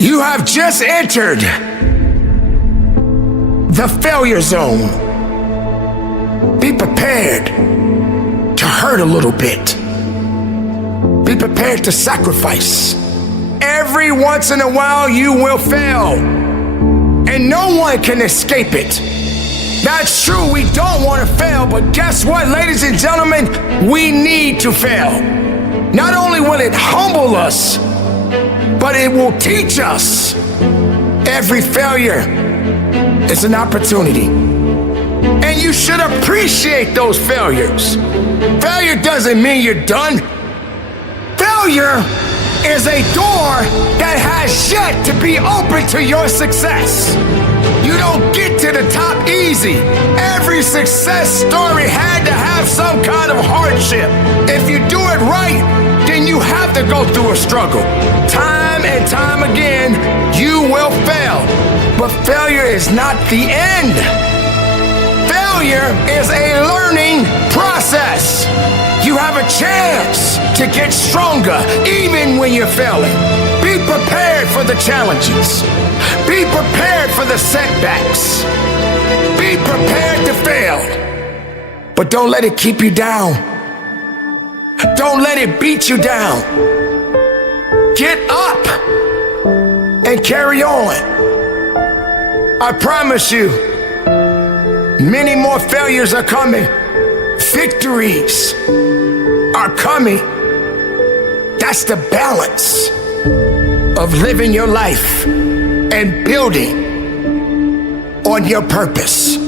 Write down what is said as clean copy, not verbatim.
You have just entered the failure zone. Be prepared to hurt a little bit. Be prepared to sacrifice. Every once in a while you will fail, and no one can escape it. That's true, we don't want to fail, but guess what, ladies and gentlemen? We need to fail. Not only will it humble us, but it will teach us. Every failure is an opportunity, and you should appreciate those failures. Failure doesn't mean you're done. Failure is a door that has yet to be open to your success. You don't get to the top easy. Every success story had to have some kind of hardship. If you do it right, then you have to go through a struggle. Time and time again, you will fail. But failure is not the end. Failure is a learning process. You have a chance to get stronger even when you're failing. Be prepared for the challenges. Be prepared for the setbacks. Be prepared to fail. But don't let it keep you down. Don't let it beat you down. Get up and carry on. I promise you, many more failures are coming. Victories are coming. That's the balance of living your life and building on your purpose.